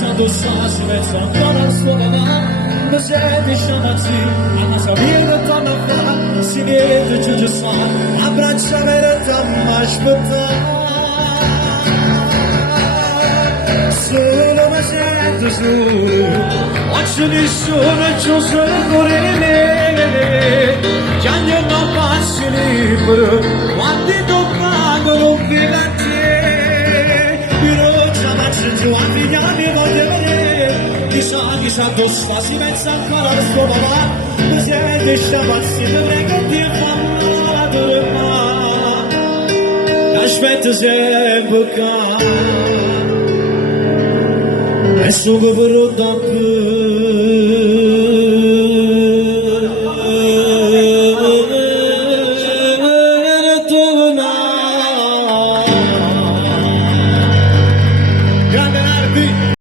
Sasi mezzo ancora suonerà, ma se ti chiamati, ma sapere torna fra, si vede giù giù sa, abbraccia verità ma aspetta. Solo mi sento solo, oggi nessuno ci sa correre, già non passi libero, quando toccato non viene a te, però già faccio giù a figliare voglio. Chissà dosta si mezza ancora al suo papà, mi sente sciapazzi, dovrei che ti fanno la torna, aspetta sempre qua, e su che per